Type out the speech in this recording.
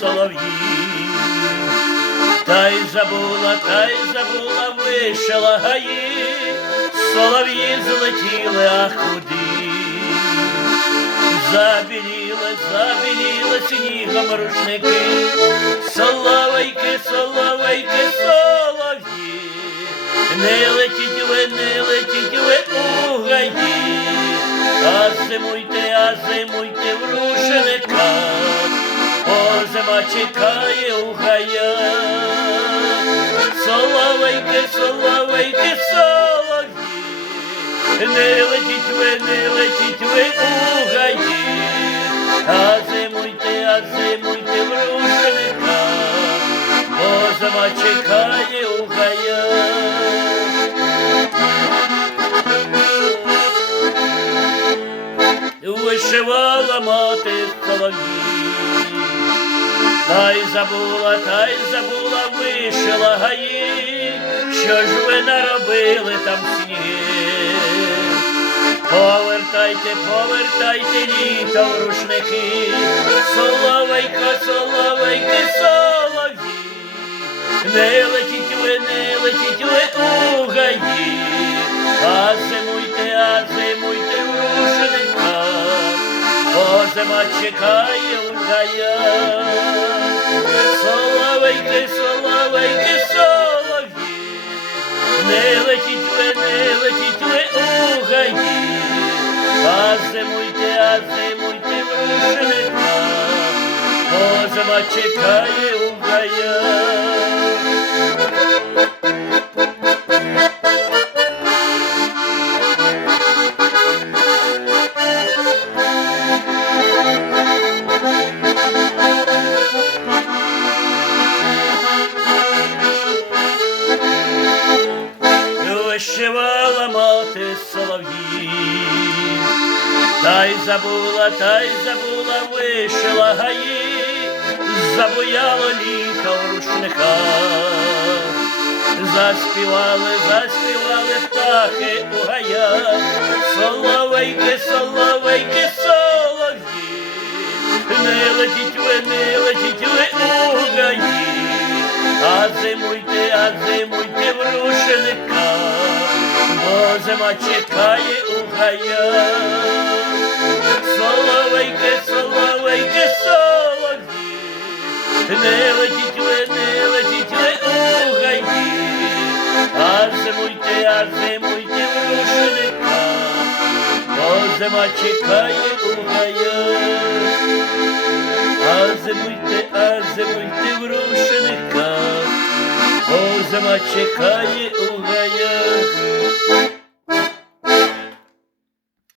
солов'їв. Та й забула, вишила гаї, солов'ї злетіли, а куди? Забіліли снігом рушники, соловейки, солов'ї. Не летіть ви у гаї, а зимуйте в рушниках, бо зима чекає у гаях. Соловейки, солов'ї, не летіть ви у гаї, а зимуйте в рушниках, бо зима чекає у гаях. Вишивала мати солов'їв, та й забула, вишила гаї, що ж ви наробили там сніги. Повертайте літо в рушники, соловейки, солов'ї. Не летіть ви у гаї, а зимуйте в рушниках, бо зима чекає у гаях. Соловейки, солов'ї, не летіть ви у гаї, а зимуйте в рушниках, бо зима чекає у гаях. Вишивала мати солов'їв, та й забула, вишила гаї, забуяло літо в рушниках. Заспівали птахи у гаях, соловейки, солов'ї. Не летіть ви у гаї, а зимуйте в рушниках, бо зима чекає у гаях. Соловейки, солов'ї, не летіть ви у гаї, а зимуйте в рушниках, бо зима чекає у гаях. А зимуйте в рушниках, бо зима чекає у